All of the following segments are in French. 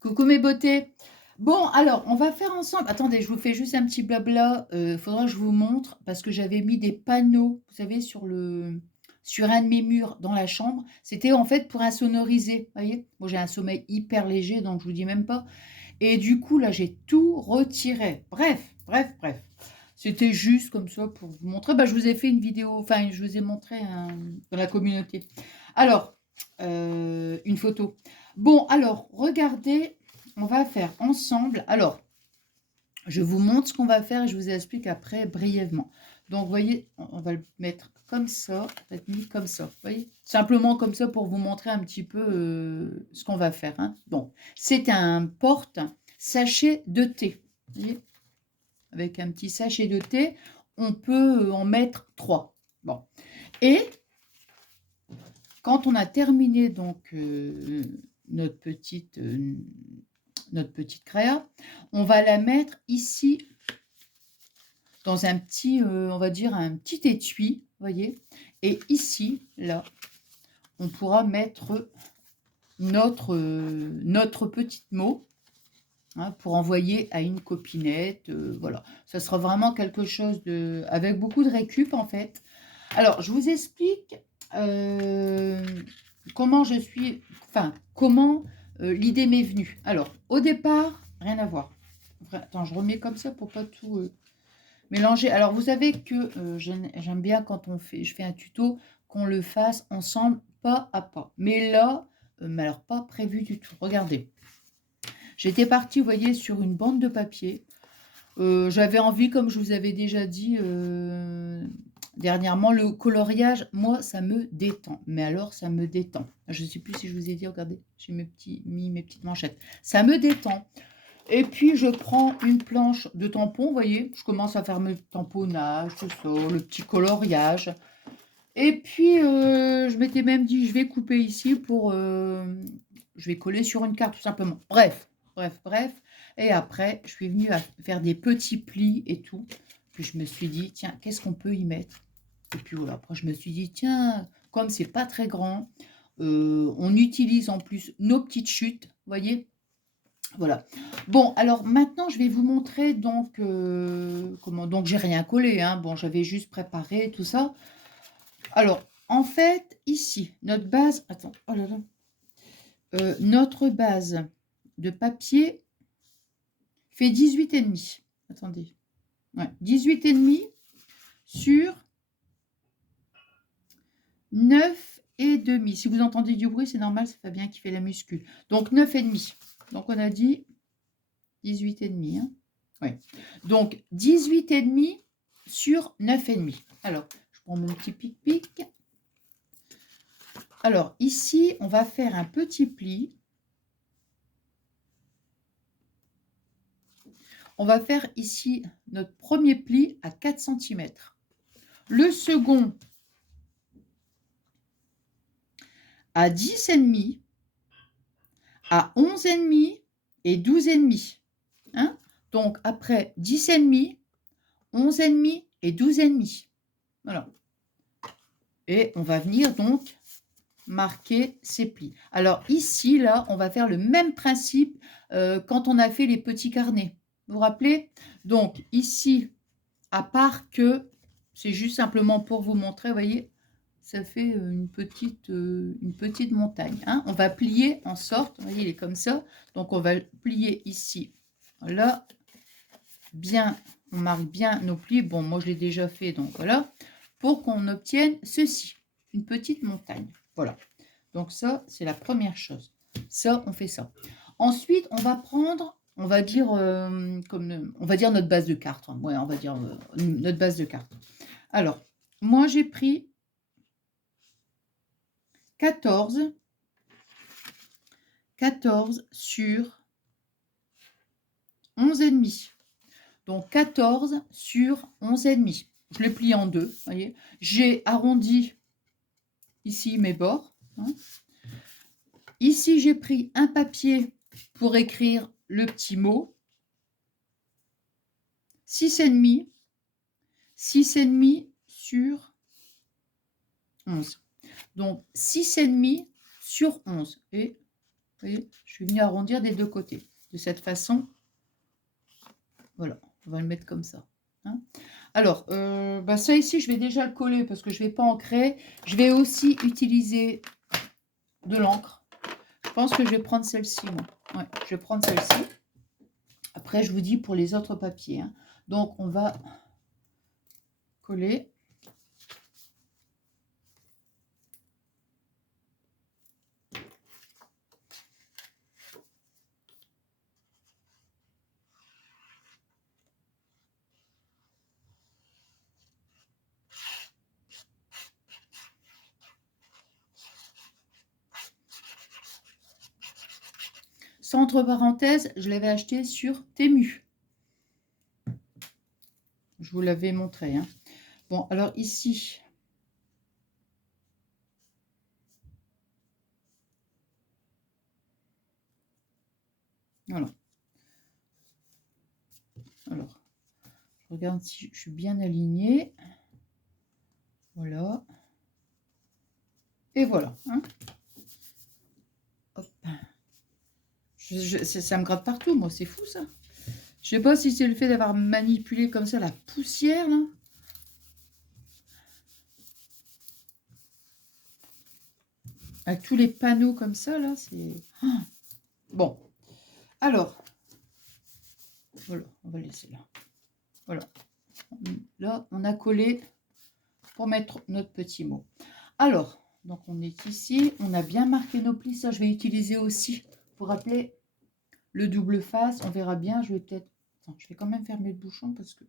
Coucou mes beautés. Bon, alors, on va faire ensemble. Attendez, je vous fais juste un petit blabla. Faudra que je vous montre parce que j'avais mis des panneaux, vous savez, sur un de mes murs dans la chambre. C'était en fait pour insonoriser, vous voyez. Moi, j'ai un sommeil hyper léger, donc je vous dis même pas. Et du coup, là, j'ai tout retiré. Bref, bref, bref. C'était juste comme ça pour vous montrer. Bah, je vous ai fait une vidéo, enfin, je vous ai montré dans la communauté. Alors, une photo. Bon, alors, regardez, on va faire ensemble. Alors, je vous montre ce qu'on va faire et je vous explique après brièvement. Donc, vous voyez, on va le mettre comme ça, va être mis comme ça, vous voyez. Simplement comme ça pour vous montrer un petit peu ce qu'on va faire. Hein. Bon, c'est un porte-sachet de thé. Vous voyez, avec un petit sachet de thé, on peut en mettre 3. Bon, et quand on a terminé donc notre petite créa, on va la mettre ici dans un petit, on va dire un petit étui, voyez. Et ici, là, on pourra mettre notre petite mot hein, pour envoyer à une copinette. Voilà, ça sera vraiment quelque chose de avec beaucoup de récup en fait. Alors, je vous explique comment je suis, enfin, comment l'idée m'est venue. Alors, au départ, rien à voir. Attends, je remets comme ça pour pas tout mélanger. Alors, vous savez que j'aime bien quand je fais un tuto, qu'on le fasse ensemble, pas à pas. Mais là, mais alors pas prévu du tout. Regardez. J'étais partie, vous voyez, sur une bande de papier. J'avais envie, comme je vous avais déjà dit dernièrement, le coloriage, moi, ça me détend. Mais alors, ça me détend. Je ne sais plus si je vous ai dit, regardez, j'ai mis mes petites manchettes. Ça me détend. Et puis, je prends une planche de tampon, vous voyez, je commence à faire mes tamponnages, tout ça, le petit coloriage. Et puis, je m'étais même dit, je vais couper ici pour... je vais coller sur une carte, tout simplement. Bref, bref, bref. Et après, je suis venue à faire des petits plis et tout. Puis, je me suis dit, tiens, qu'est-ce qu'on peut y mettre? Et puis, voilà, après, je me suis dit, tiens, comme c'est pas très grand, on utilise en plus nos petites chutes, vous voyez? Voilà. Bon, alors maintenant, je vais vous montrer donc comment. Donc, j'ai rien collé, hein. Bon, j'avais juste préparé tout ça. Alors, en fait, ici, notre base, attends, oh là là, notre base de papier fait 18,5. Attendez, ouais, 18,5 sur 9,5. Si vous entendez du bruit, c'est normal, c'est Fabien qui fait la muscu. Donc, 9,5. Donc, on a dit 18,5. Hein. Ouais. Donc, 18,5 sur 9,5. Alors, je prends mon petit pic-pic. Alors, ici, on va faire un petit pli. On va faire ici notre premier pli à 4 cm. Le second à 10,5, à 11,5 et 12,5. Hein? Donc, après 10,5, 11,5 et 12,5. Voilà. Et on va venir donc marquer ces plis. Alors ici, là, on va faire le même principe quand on a fait les petits carnets. Vous vous rappelez? Donc ici, à part que c'est juste simplement pour vous montrer, vous voyez, ça fait une petite montagne. Hein. On va plier en sorte, vous voyez, il est comme ça. Donc on va plier ici, là, bien, on marque bien nos plis. Bon, moi je l'ai déjà fait, donc voilà, pour qu'on obtienne ceci, une petite montagne. Voilà. Donc ça, c'est la première chose. Ça, on fait ça. Ensuite, on va prendre, on va dire, on va dire notre base de cartes. Hein. Ouais, on va dire notre base de cartes. Alors, moi, j'ai pris 14 sur 11,5. Donc, 14 sur 11,5. Je l'ai plié en deux, vous voyez. J'ai arrondi ici mes bords. Hein. Ici, j'ai pris un papier pour écrire le petit mot. 6,5. 6,5 sur 11. Donc, 6,5 sur 11. Et voyez, je suis venue arrondir des deux côtés. De cette façon, voilà, on va le mettre comme ça. Hein. Alors, bah ça ici, je vais déjà le coller parce que je ne vais pas ancrer. Je vais aussi utiliser de l'encre. Je pense que je vais prendre celle-ci, moi. Ouais, je vais prendre celle-ci. Après, je vous dis pour les autres papiers. Hein. Donc, on va coller. Ça, entre parenthèses, je l'avais acheté sur Temu. Je vous l'avais montré. Hein. Bon, alors ici, voilà. Alors, je regarde si je suis bien alignée. Voilà. Et voilà. Hein. Hop. Ça me gratte partout, moi, c'est fou ça. Je sais pas si c'est le fait d'avoir manipulé comme ça la poussière, là. Avec tous les panneaux comme ça, là, c'est... Ah. Bon. Alors. Voilà, on va laisser là. Voilà. Là, on a collé pour mettre notre petit mot. Alors, donc on est ici. On a bien marqué nos plis. Ça, je vais utiliser aussi pour rappeler le double face. On verra bien. Je vais peut-être... Attends, je vais quand même fermer le bouchon parce que...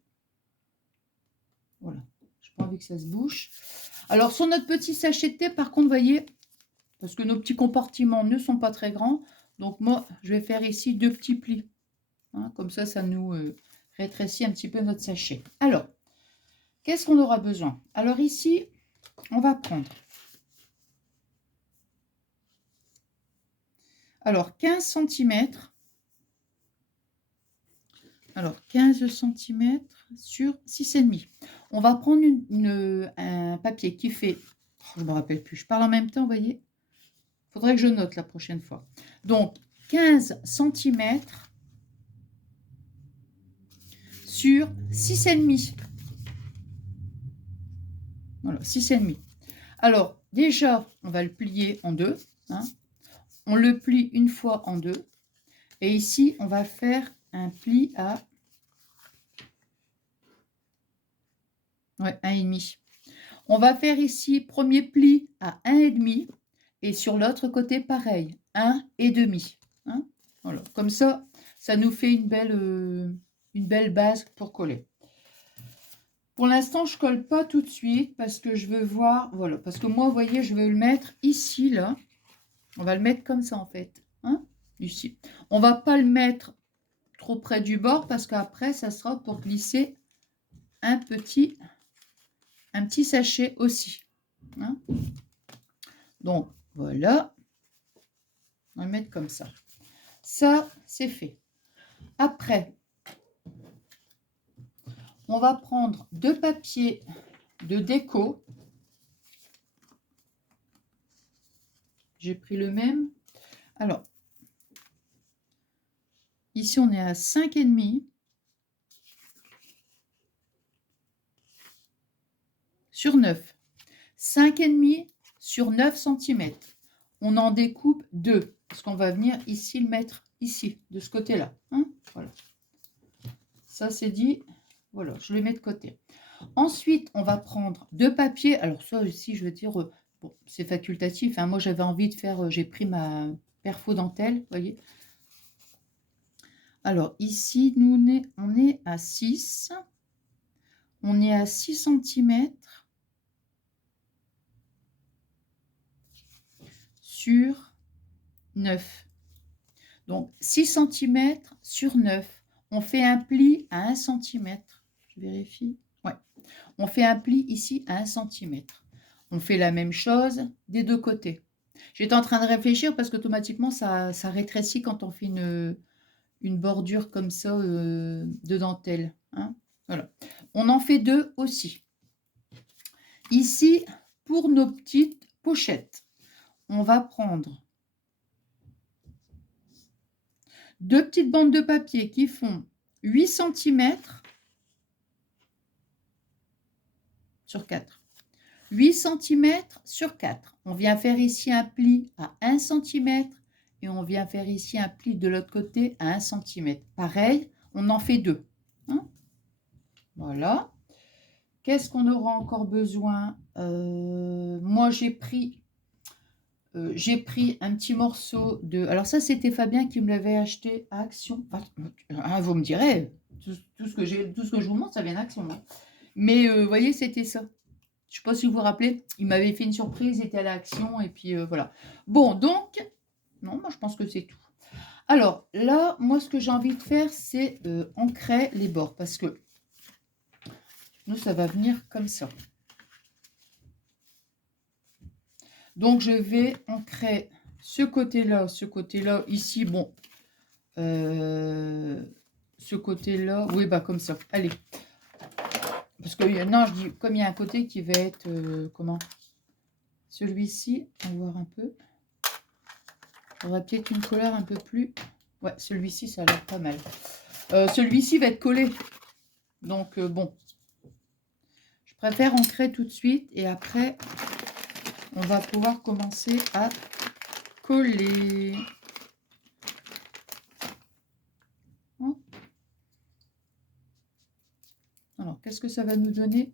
Voilà. Je n'ai pas envie que ça se bouche. Alors, sur notre petit sachet de thé, par contre, voyez, parce que nos petits compartiments ne sont pas très grands. Donc, moi, je vais faire ici 2 petits plis. Hein, comme ça nous rétrécit un petit peu notre sachet. Alors, qu'est-ce qu'on aura besoin? Alors, ici, on va prendre... Alors, 15 cm. Alors, 15 cm sur 6,5. On va prendre un papier qui fait... Oh, je ne me rappelle plus. Je parle en même temps, vous voyez. Il faudrait que je note la prochaine fois. Donc, 15 cm sur 6,5. Voilà, 6,5. Alors, déjà, on va le plier en deux. Hein. On le plie une fois en deux. Et ici, on va faire un pli à 1,5. On va faire ici, premier pli à 1,5. Et sur l'autre côté, pareil, 1,5. Hein. Voilà. Comme ça, ça nous fait une belle base pour coller. Pour l'instant, je colle pas tout de suite parce que je veux voir, voilà, parce que moi, vous voyez, je veux le mettre ici, là. On va le mettre comme ça, en fait, hein, ici. On va pas le mettre trop près du bord parce qu'après, ça sera pour glisser un petit sachet aussi. Hein. Donc, voilà. On va le mettre comme ça. Ça, c'est fait. Après, on va prendre 2 papiers de déco. J'ai pris le même. Alors, ici, on est à 5,5 sur 9. 5,5 sur 9 cm. On en découpe 2. Parce qu'on va venir ici le mettre ici, de ce côté-là. Hein, voilà. Ça, c'est dit. Voilà, je le mets de côté. Ensuite, on va prendre 2 papiers. Alors, ça aussi, je veux dire, bon, c'est facultatif. Hein. Moi, j'avais envie de faire, j'ai pris ma perfo dentelle, vous voyez. Alors, ici, nous, on est à 6. On est à 6 cm sur 9. Donc, 6 cm sur 9. On fait un pli à 1 cm. Je vérifie. Ouais. On fait un pli ici à 1 cm. On fait la même chose des deux côtés. J'étais en train de réfléchir parce qu'automatiquement, ça rétrécit quand on fait une bordure comme ça de dentelle. Hein. Voilà. On en fait 2 aussi. Ici, pour nos petites pochettes, on va prendre 2 petites bandes de papier qui font 8 cm sur 4. 8 cm sur 4. On vient faire ici un pli à 1 cm et on vient faire ici un pli de l'autre côté à 1 cm. Pareil, on en fait 2. Hein, voilà. Qu'est-ce qu'on aura encore besoin? Moi, j'ai pris un petit morceau de... Alors ça, c'était Fabien qui me l'avait acheté à Action. Ah, vous me direz, tout ce que je vous montre, ça vient d'Action. Hein. Mais vous voyez, c'était ça. Je ne sais pas si vous vous rappelez, il m'avait fait une surprise, il était à l'Action, et puis voilà. Bon, donc, non, moi je pense que c'est tout. Alors là, moi ce que j'ai envie de faire, c'est ancrer les bords, parce que nous, ça va venir comme ça. Donc je vais ancrer ce côté-là, ici, bon, ce côté-là, oui, bah comme ça, allez. Parce que, non, je dis, comme il y a un côté qui va être, comment? Celui-ci, on va voir un peu. J'aurais peut-être une couleur un peu plus... Ouais, celui-ci, ça a l'air pas mal. Celui-ci va être collé. Donc, bon. Je préfère ancrer tout de suite. Et après, on va pouvoir commencer à coller. Alors, qu'est-ce que ça va nous donner?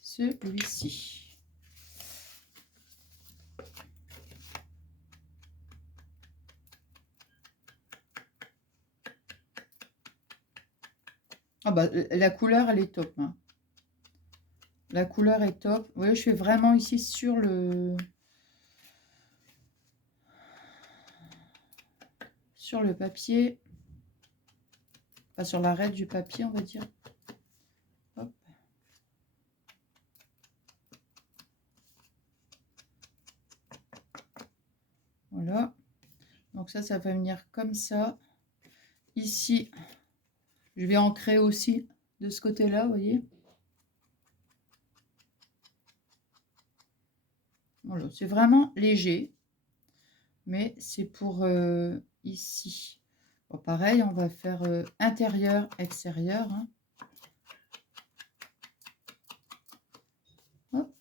Celui-ci. Ah bah, la couleur, elle est top. Hein. La couleur est top. Vous voyez, je fais vraiment ici sur le papier. Pas sur l'arête du papier, on va dire. Hop. Voilà. Donc ça va venir comme ça. Ici, je vais ancrer aussi de ce côté-là, vous voyez. Voilà, c'est vraiment léger, mais c'est pour ici. Bon, pareil, on va faire intérieur, extérieur. Hein. Hop.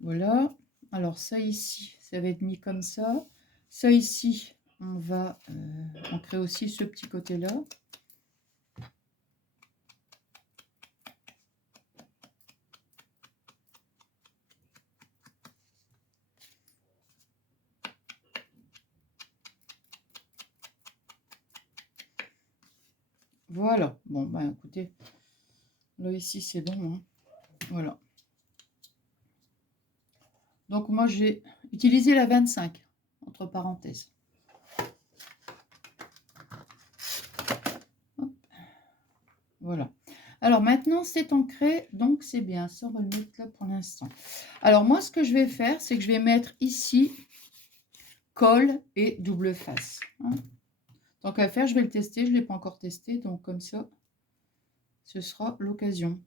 Voilà. Alors ça ici, ça va être mis comme ça. Ça ici, on va ancrer aussi ce petit côté-là. Voilà. Bon, ben écoutez, là ici c'est bon. Hein. Voilà. Donc moi j'ai utilisé la 25, entre parenthèses. Hop. Voilà. Alors maintenant c'est ancré, donc c'est bien. Ça on va le mettre là pour l'instant. Alors moi ce que je vais faire, c'est que je vais mettre ici colle et double face. Hein. Tant qu'à faire, je vais le tester. Je ne l'ai pas encore testé, donc comme ça, ce sera l'occasion.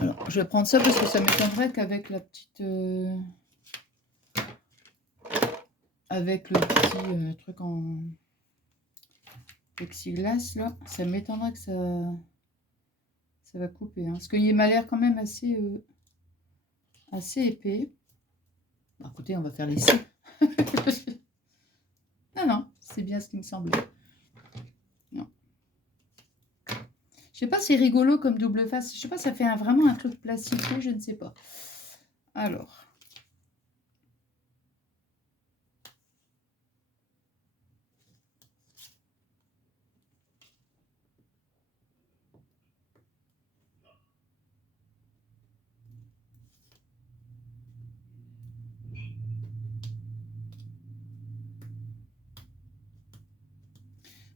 Alors, je vais prendre ça parce que ça m'étonnerait qu'avec la petite... avec le petit truc en plexiglas, là, ça m'étonnerait que ça va couper. Hein, parce qu'il m'a l'air quand même assez épais. Bon, écoutez, on va faire l'essai. Non, non, c'est bien ce qui me semblait. Non. Je sais pas, c'est rigolo comme double face. Je sais pas, ça fait vraiment un truc plastifié, je ne sais pas. Alors.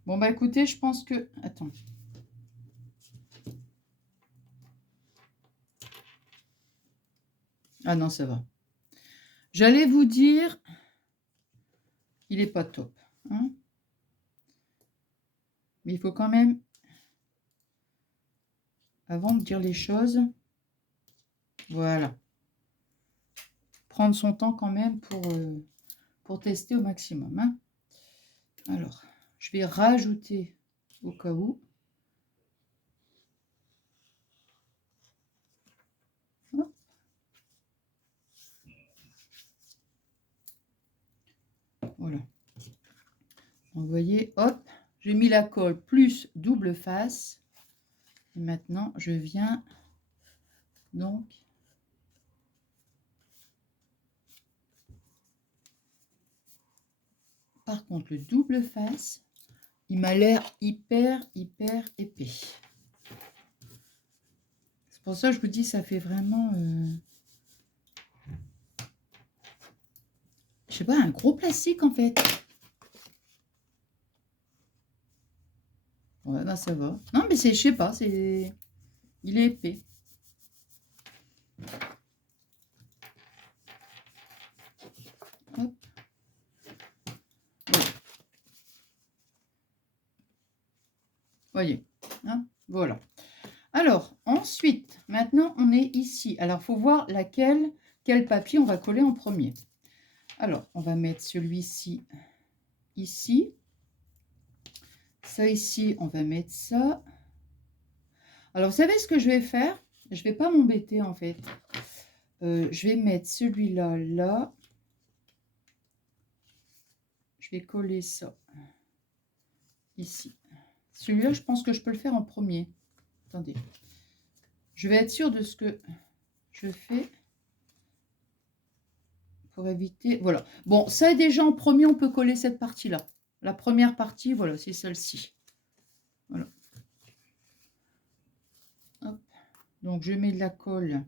Bon, bah écoutez, je pense que... Attends. Ah non, ça va. J'allais vous dire, il est pas top, hein. Mais il faut quand même, avant de dire les choses, voilà, prendre son temps quand même pour tester au maximum, hein. Alors, je vais rajouter au cas où. Hop. Voilà. Vous voyez, hop, j'ai mis la colle plus double face. Et maintenant, je viens donc par contre, le double face, il m'a l'air hyper épais. C'est pour ça que je vous dis, ça fait vraiment, je sais pas, un gros plastique en fait. Ouais, bah ça va. Non, mais c'est, je sais pas, c'est, il est épais. Hop. Voyez, hein, voilà. Alors, ensuite, maintenant, on est ici. Alors, il faut voir quel papier on va coller en premier. Alors, on va mettre celui-ci ici. Ça ici, on va mettre ça. Alors, vous savez ce que je vais faire? Je ne vais pas m'embêter, en fait. Je vais mettre celui-là, là. Je vais coller ça ici. Celui-là, je pense que je peux le faire en premier. Attendez. Je vais être sûre de ce que je fais pour éviter... Voilà. Bon, ça déjà en premier, on peut coller cette partie-là. La première partie, voilà, c'est celle-ci. Voilà. Hop. Donc, je mets de la colle.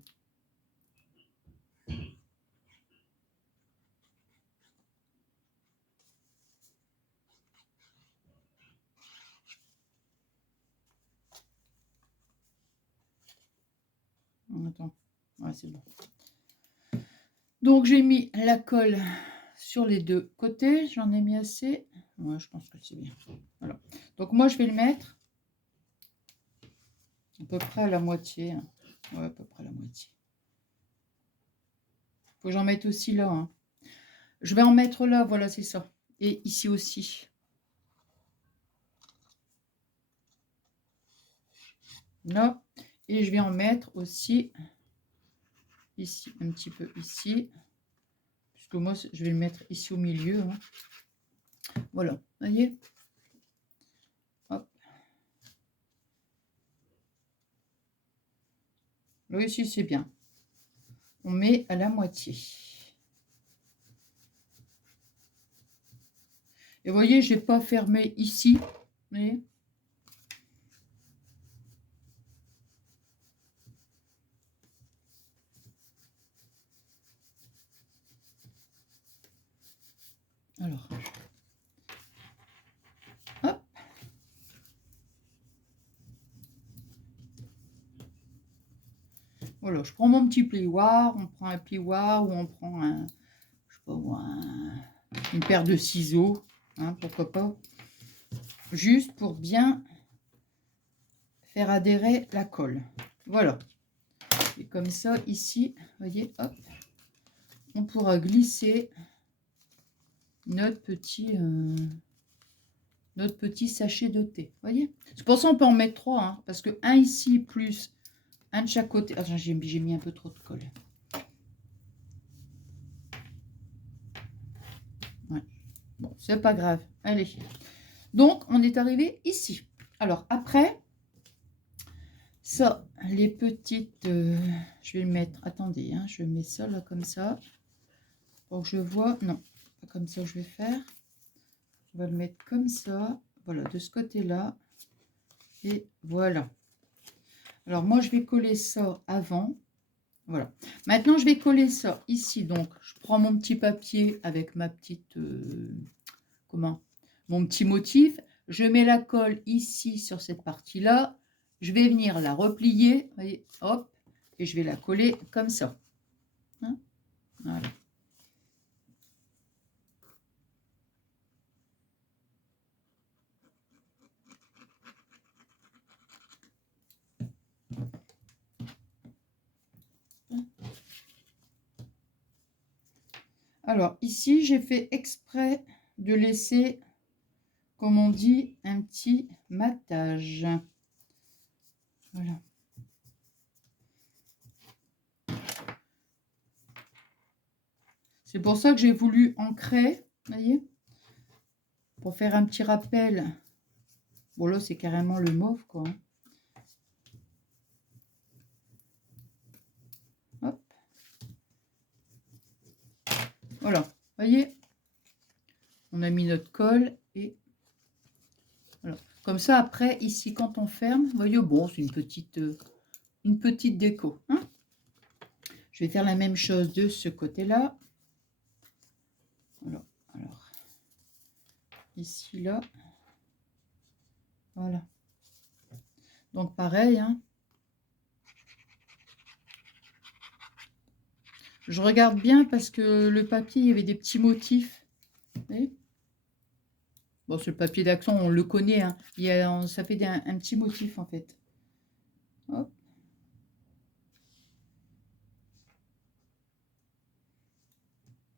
Attends. Ouais, c'est bon. Donc, j'ai mis la colle sur les deux côtés. J'en ai mis assez. Ouais, je pense que c'est bien. Voilà. Donc, moi, je vais le mettre à peu près à la moitié. Ouais, à peu près à la moitié. Il faut que j'en mette aussi là. Hein. Je vais en mettre là, voilà, c'est ça. Et ici aussi. Là. Et je vais en mettre aussi ici, un petit peu ici. Puisque moi, je vais le mettre ici au milieu. Hein. Voilà, vous voyez? Hop. Là ici, c'est bien. On met à la moitié. Et vous voyez, je n'ai pas fermé ici. Vous voyez? Alors, hop. Voilà, je prends mon petit plioir. On prend un plioir ou on prend un, je sais pas moi, une paire de ciseaux. Hein, pourquoi pas. Juste pour bien faire adhérer la colle. Voilà. Et comme ça, ici, vous voyez, hop, on pourra glisser notre petit sachet de thé. Vous voyez? C'est pour ça qu'on peut en mettre 3, hein, parce que un ici plus un de chaque côté. Attends, j'ai mis un peu trop de colle. Ouais. Bon, c'est pas grave. Allez. Donc, on est arrivé ici. Alors, après, ça, les petites... je vais le mettre... Attendez, hein, je mets ça là comme ça. Pour que je vois... Non, pas comme ça que je vais faire. On va le mettre comme ça. Voilà, de ce côté-là. Et voilà. Alors, moi, je vais coller ça avant. Voilà. Maintenant, je vais coller ça ici. Donc, je prends mon petit papier avec ma petite... comment? Mon petit motif. Je mets la colle ici sur cette partie-là. Je vais venir la replier. Voyez, hop. Et je vais la coller comme ça. Hein? Voilà. Alors, ici, j'ai fait exprès de laisser, comme on dit, un petit matage. Voilà. C'est pour ça que j'ai voulu ancrer, vous voyez, pour faire un petit rappel. Bon, là, c'est carrément le mauve, quoi. Hop. Voilà, vous voyez, on a mis notre colle et voilà. Comme ça, après, ici, quand on ferme, vous voyez, bon, c'est une petite déco. Hein. Je vais faire la même chose de ce côté-là. Voilà. Alors, ici, là. Voilà. Donc, pareil, hein. Je regarde bien parce que le papier, il y avait des petits motifs. Vous voyez, bon, ce papier d'accent, on le connaît. Hein. Ça fait un petit motif, en fait. Hop.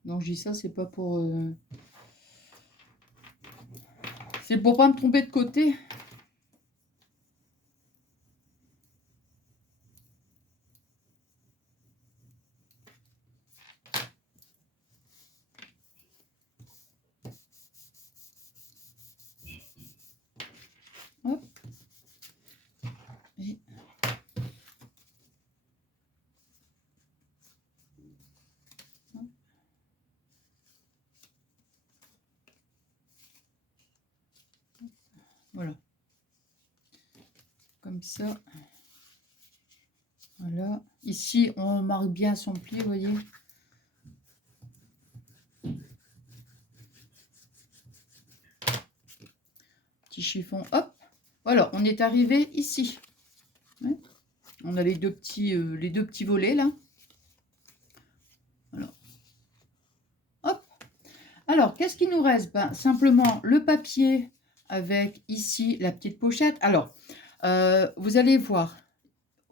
Donc, je dis ça, c'est pas pour... C'est pour pas me tromper de côté. Hop. Et... Hop. Voilà. Comme ça. Voilà. Ici, on marque bien son pli, vous voyez. Petit chiffon, hop. Voilà, on est arrivé ici. Ouais. On a les deux petits volets, là. Voilà. Hop. Alors, qu'est-ce qui nous reste? Ben, simplement le papier avec ici la petite pochette. Alors, vous allez voir,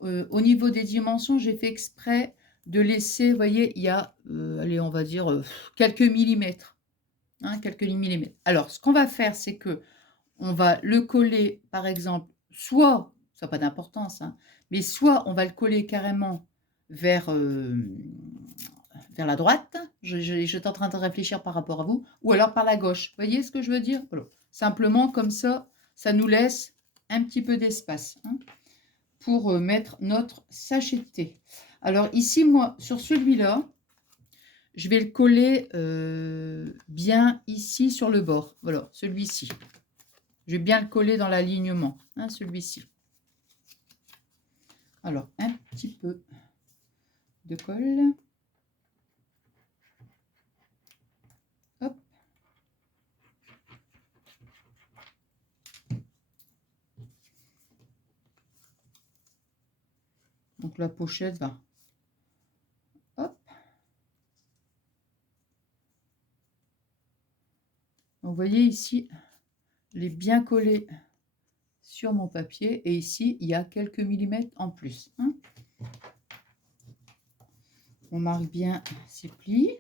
au niveau des dimensions, j'ai fait exprès de laisser, vous voyez, il y a, allez, on va dire, quelques millimètres. Hein, quelques millimètres. Alors, ce qu'on va faire, c'est que on va le coller, par exemple, soit, ça n'a pas d'importance, hein, mais soit on va le coller carrément vers, vers la droite, j'étais en train de réfléchir par rapport à vous, ou alors par la gauche. Vous voyez ce que je veux dire? Voilà. Simplement, comme ça nous laisse un petit peu d'espace hein, pour mettre notre sachet de thé. Alors ici, moi, sur celui-là, je vais le coller bien ici sur le bord. Voilà, celui-ci. Je vais bien le coller dans l'alignement, hein, celui-ci. Alors, un petit peu de colle. Hop. Donc, la pochette va. Hop. Donc, vous voyez ici, elle est bien collée sur mon papier. Et ici, il y a quelques millimètres en plus. Hein. On marque bien ses plis.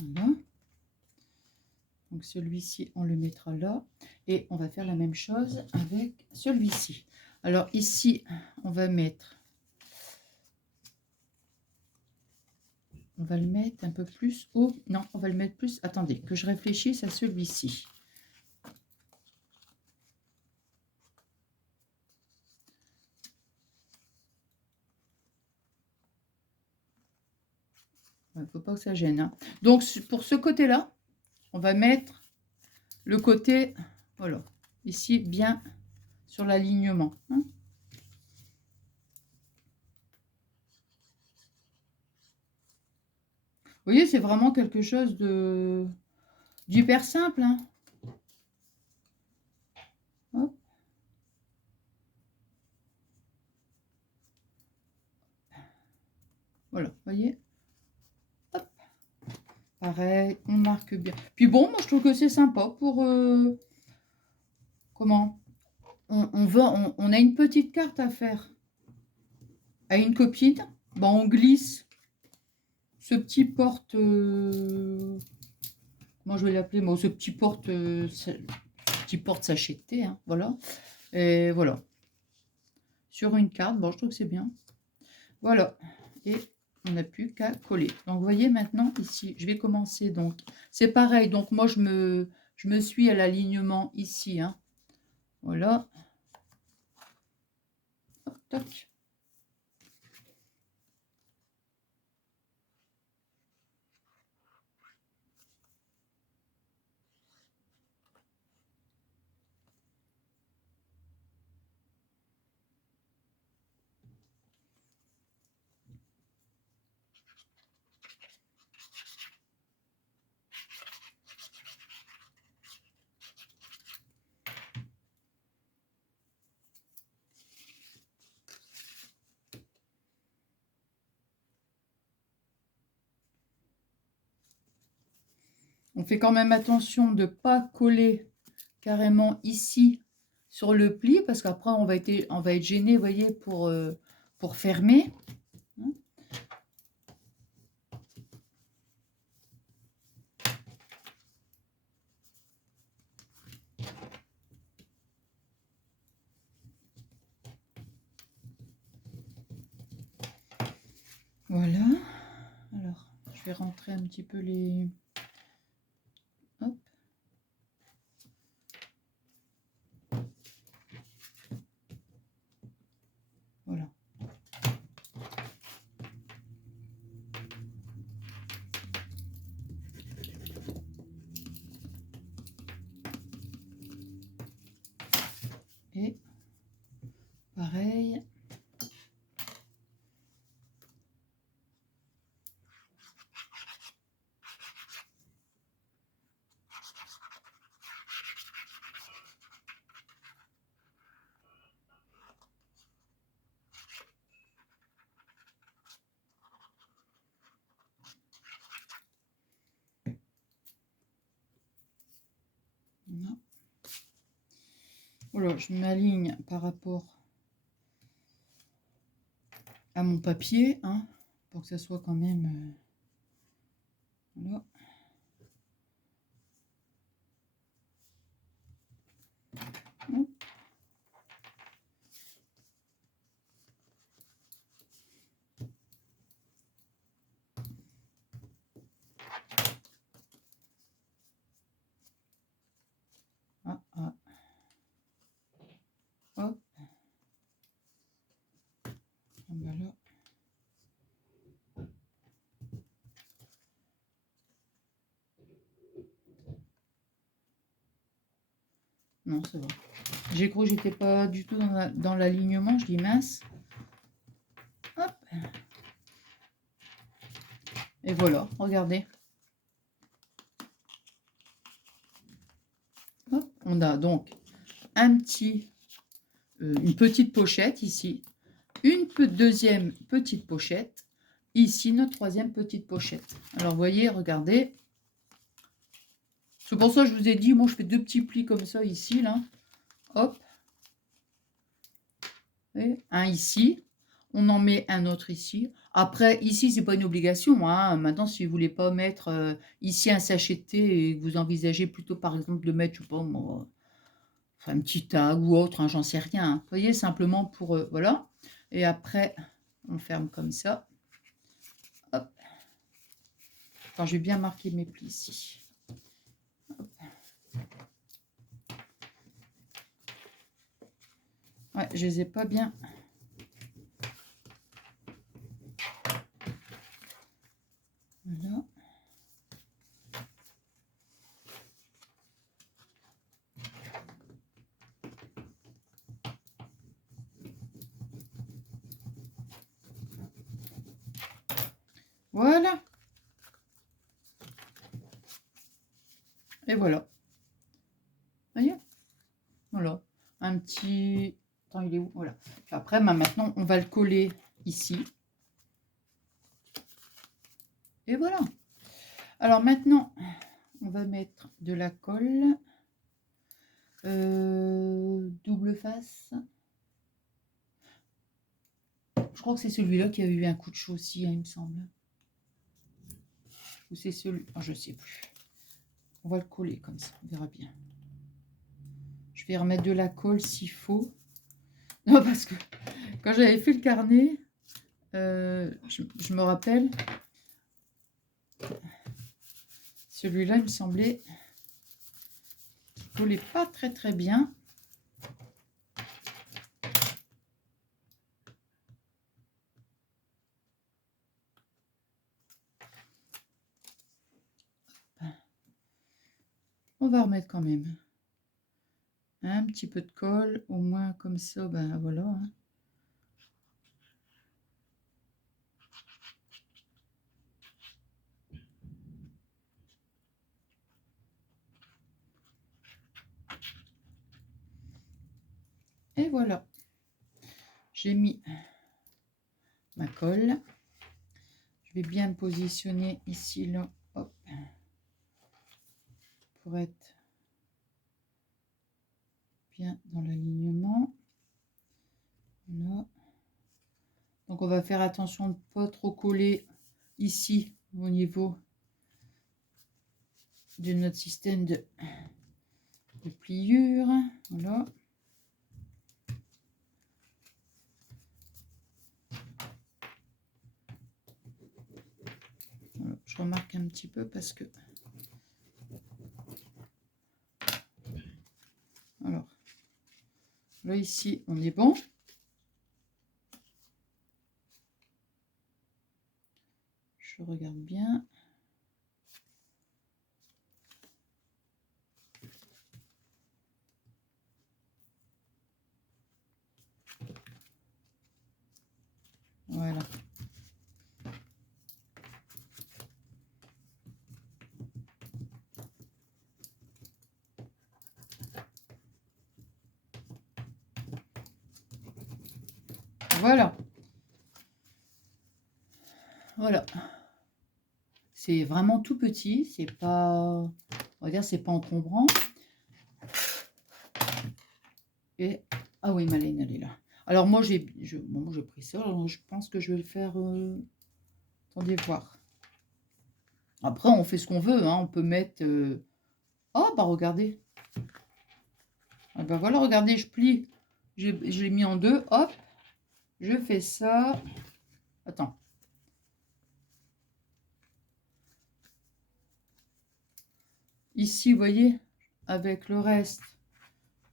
Voilà. Donc celui-ci, on le mettra là. Et on va faire la même chose avec celui-ci. Alors ici, on va mettre... On va le mettre un peu plus haut. Non, on va le mettre plus... Attendez, que je réfléchisse à celui-ci. Il ne faut pas que ça gêne. Hein. Donc, pour ce côté-là, on va mettre le côté, voilà, ici, bien sur l'alignement. Hein. Vous voyez, c'est vraiment quelque chose d'hyper simple. Hein. Hop. Voilà, vous voyez. Hop. Pareil, on marque bien. Puis bon, moi je trouve que c'est sympa pour... comment on a une petite carte à faire à une copine. Ben, on glisse ce petit porte... moi je vais l'appeler, moi, ce petit porte... petit porte sachet de thé, hein, voilà. Et voilà. Sur une carte, bon, je trouve que c'est bien. Voilà. Et on n'a plus qu'à coller. Donc, vous voyez maintenant, ici, je vais commencer. Donc, c'est pareil. Donc, moi, je me suis à l'alignement ici. Hein. Voilà. Hop, toc. On fait quand même attention de ne pas coller carrément ici sur le pli, parce qu'après, on va être gêné, vous voyez, pour fermer. Voilà. Alors, je vais rentrer un petit peu les... Hop. Voilà. Et pareil. Voilà, je m'aligne par rapport à mon papier, hein, pour que ça soit quand même... voilà. Hop. Ah, ah. Hop. Ah, bah là. Non, c'est bon. J'ai cru que j'étais pas du tout dans l'alignement. Je dis mince. Hop. Et voilà, regardez. Hop. On a donc un petit, une petite pochette ici. Une deuxième petite pochette. Ici, notre troisième petite pochette. Alors, vous voyez, regardez. C'est pour ça que je vous ai dit, moi, je fais deux petits plis comme ça ici, là. Hop. Et un ici. On en met un autre ici. Après, ici, c'est pas une obligation. Hein. Maintenant, si vous voulez pas mettre ici un sachet de thé et que vous envisagez plutôt, par exemple, de mettre, je sais pas, moi, enfin, un petit tag ou autre, hein, j'en sais rien. Hein. Vous voyez, simplement pour... voilà. Et après, on ferme comme ça. Hop. Attends, je vais bien marquer mes plis ici. Hop. Ouais, je les ai pas bien... Voilà. Voilà. Et voilà. Vous voyez? Voilà. Un petit... Attends, il est où? Voilà. Puis après, maintenant, on va le coller ici. Et voilà. Alors maintenant, on va mettre de la colle. Double face. Je crois que c'est celui-là qui a eu un coup de chaud aussi, hein, il me semble. Ou c'est celui... Oh, je ne sais plus. On va le coller comme ça, on verra bien. Je vais remettre de la colle s'il faut. Non, parce que quand j'avais fait le carnet, je me rappelle, celui-là, il me semblait qu'il ne collait pas très très bien. On va remettre quand même un petit peu de colle, au moins comme ça, ben voilà. Hein. Et voilà. J'ai mis ma colle. Je vais bien me positionner ici, là, hop, pour être bien dans l'alignement. Voilà. Donc on va faire attention de ne pas trop coller ici au niveau de notre système de pliure. Voilà. Voilà. Je remarque un petit peu parce que... Alors, là ici on est bon. Je regarde bien. Voilà. Voilà. Voilà. C'est vraiment tout petit, c'est pas, on va dire, c'est pas encombrant. Et ah oui, Malène, elle est là. Alors moi j'ai pris ça, alors je pense que je vais le faire. Attendez voir. Après on fait ce qu'on veut, hein. On peut mettre. Oh bah regardez. Ah bah voilà, regardez, je plie. Je l'ai mis en deux, hop. Je fais ça. Attends. Ici, vous voyez, avec le reste,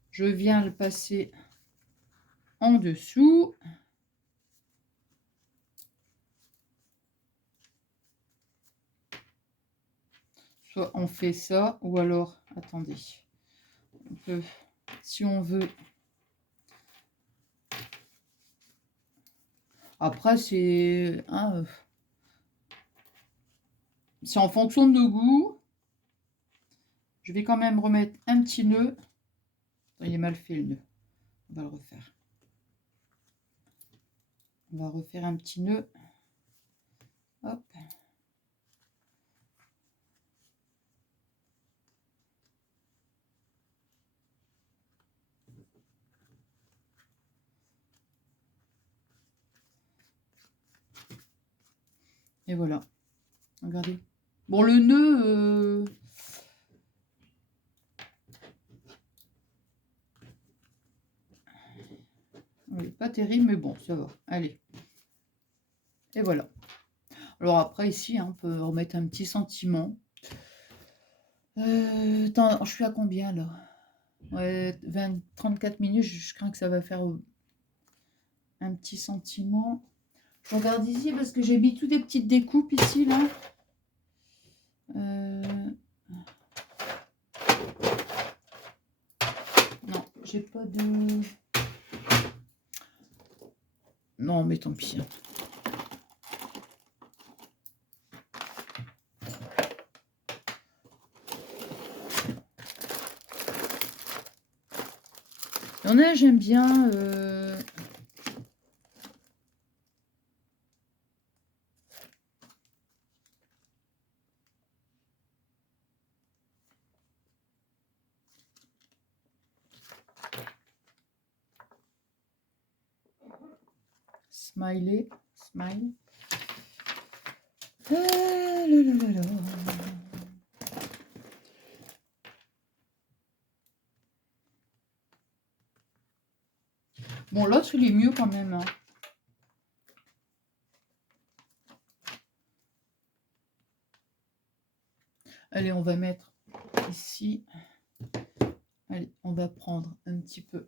je viens le passer en dessous. Soit on fait ça, ou alors, attendez, on peut, si on veut. Après, c'est c'est en fonction de nos goûts. Je vais quand même remettre un petit nœud. Il est mal fait le nœud. On va le refaire. On va refaire un petit nœud. Hop. Et voilà. Regardez. Bon, le nœud... Oui, pas terrible, mais bon, ça va. Allez. Et voilà. Alors après, ici, hein, on peut remettre un petit sentiment. Attends, je suis à combien, là? Ouais, 34 minutes, je crains que ça va faire un petit sentiment. Je regarde ici parce que j'ai mis toutes des petites découpes ici, là. Non, j'ai pas de... Non, mais tant pis. Il y en a, j'aime bien... smiley. Smile. Ah, là, là, là, là. Bon, l'autre, il est mieux quand même. Hein. Allez, on va mettre ici. Allez, on va prendre un petit peu.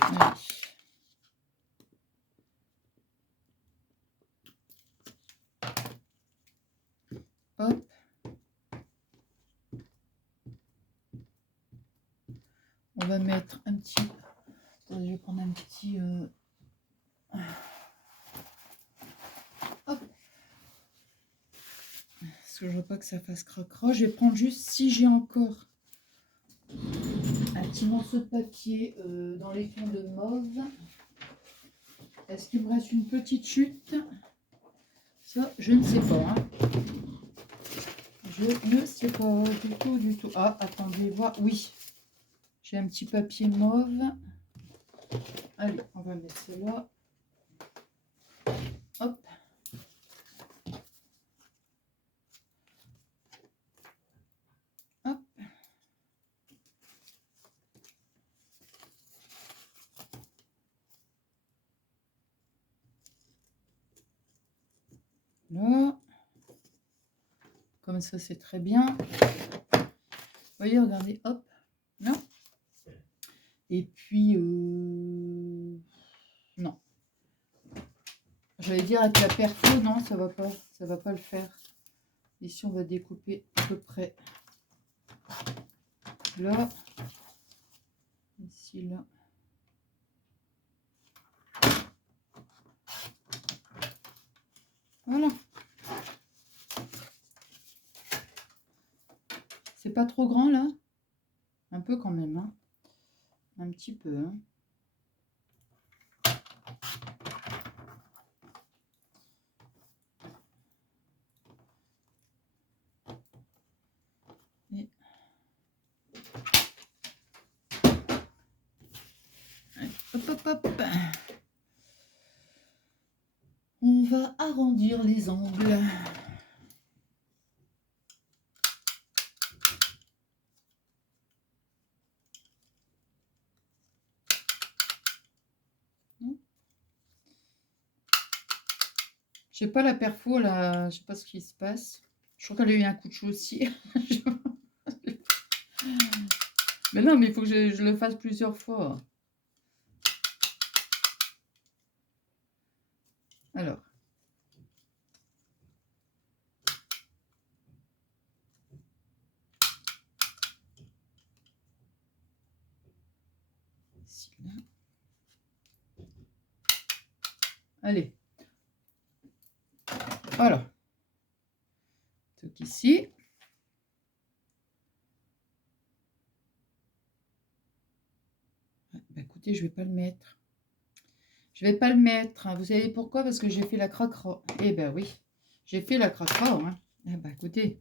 Allez. Hop. On va mettre un petit... Attendez, je vais prendre un petit... Hop. Parce que je veux pas que ça fasse croche. Je vais prendre juste, si j'ai encore un petit morceau de papier dans les tons de mauve. Est-ce qu'il me reste une petite chute? Ça, je ne sais pas. Hein. Je ne sais pas du tout, du tout. Ah, attendez, voir. Oui, j'ai un petit papier mauve. Allez, on va mettre cela. Hop. Hop. Là. Comme ça, c'est très bien. Vous voyez, regardez, hop. Là. Et puis, non. J'allais dire avec la perfo, non, ça va pas le faire. Ici, on va découper à peu près là. Ici, là. Voilà. C'est pas trop grand, là? Un peu quand même, hein. Un petit peu, hein. Et... Hop, hop, hop. On va arrondir les angles. Je sais pas la perfo là, je sais pas ce qui se passe. Je crois qu'elle a eu un coup de chaud aussi. Mais non, mais il faut que je le fasse plusieurs fois. Alors. Ici, là. Allez. Voilà. Donc ici. Bah, écoutez, je vais pas le mettre. Je vais pas le mettre. Hein. Vous savez pourquoi? Parce que j'ai fait la cracra. Eh ben oui. J'ai fait la cracra. Hein. Eh ben écoutez.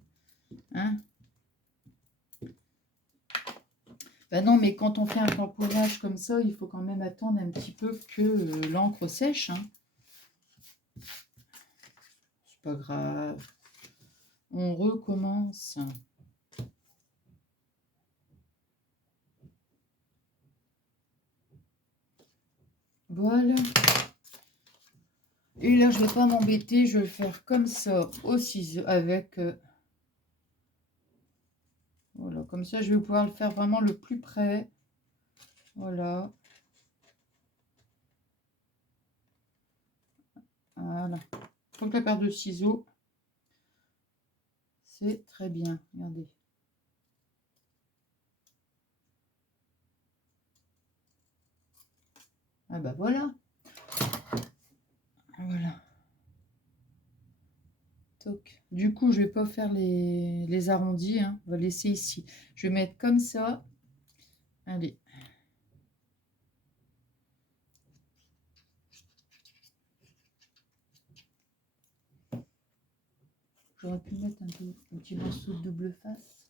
Hein. Ben non, mais quand on fait un tamponnage comme ça, il faut quand même attendre un petit peu que l'encre sèche. Hein. C'est pas grave. On recommence. Voilà. Et là, je ne vais pas m'embêter. Je vais le faire comme ça, au ciseau, avec... voilà, comme ça, je vais pouvoir le faire vraiment le plus près. Voilà. Voilà. Donc la paire de ciseaux, c'est très bien. Regardez. Ah bah voilà. Voilà. Toc. Du coup, je vais pas faire les arrondis. Hein. On va laisser ici. Je vais mettre comme ça. Allez. J'aurais pu mettre un petit morceau de double face.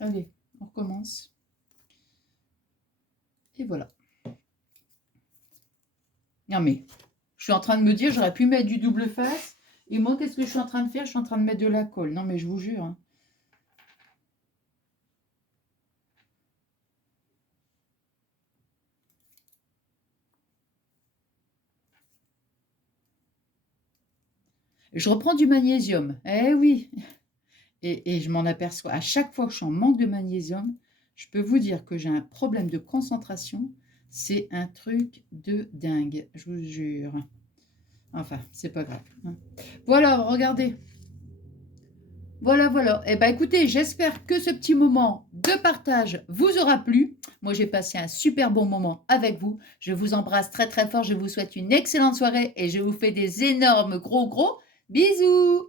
Allez, on recommence. Et voilà. Non mais, je suis en train de me dire, j'aurais pu mettre du double face. Et moi, qu'est-ce que je suis en train de faire? Je suis en train de mettre de la colle. Non mais je vous jure. Hein. Je reprends du magnésium. Eh oui. Et je m'en aperçois. À chaque fois que je suis en manque de magnésium, je peux vous dire que j'ai un problème de concentration. C'est un truc de dingue. Je vous jure. Enfin, c'est pas grave. Hein. Voilà, regardez. Voilà, voilà. Eh bien, écoutez, j'espère que ce petit moment de partage vous aura plu. Moi, j'ai passé un super bon moment avec vous. Je vous embrasse très, très fort. Je vous souhaite une excellente soirée et je vous fais des énormes gros bisous.